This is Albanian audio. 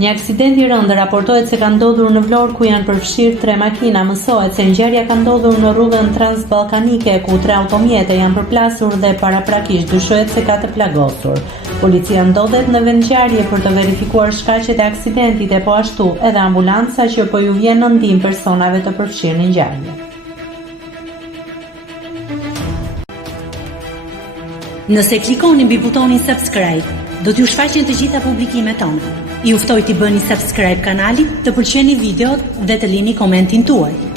Një aksident I rëndë raportohet se ka ndodhur në Vlorë ku janë përfshirë 3 makina. Mësohet se ngjarja ka ndodhur në rrugën transballkanike ku 3 automjete janë përplasur dhe paraprakisht dyshohet se ka të plagosur. Policia ndodhet në vend ngjarje për të verifikuar shkaqet e aksidentit e po ashtu edhe ambulanca që po ju vjen në ndihmë personave të përfshirë në ngjarje. Nëse klikoni mbi butonin subscribe, do t'ju shfaqen të gjitha publikimet tona. Ju ftoj t'i bëni subscribe kanalit, të pëlqeni videot dhe të lini komentin tuaj.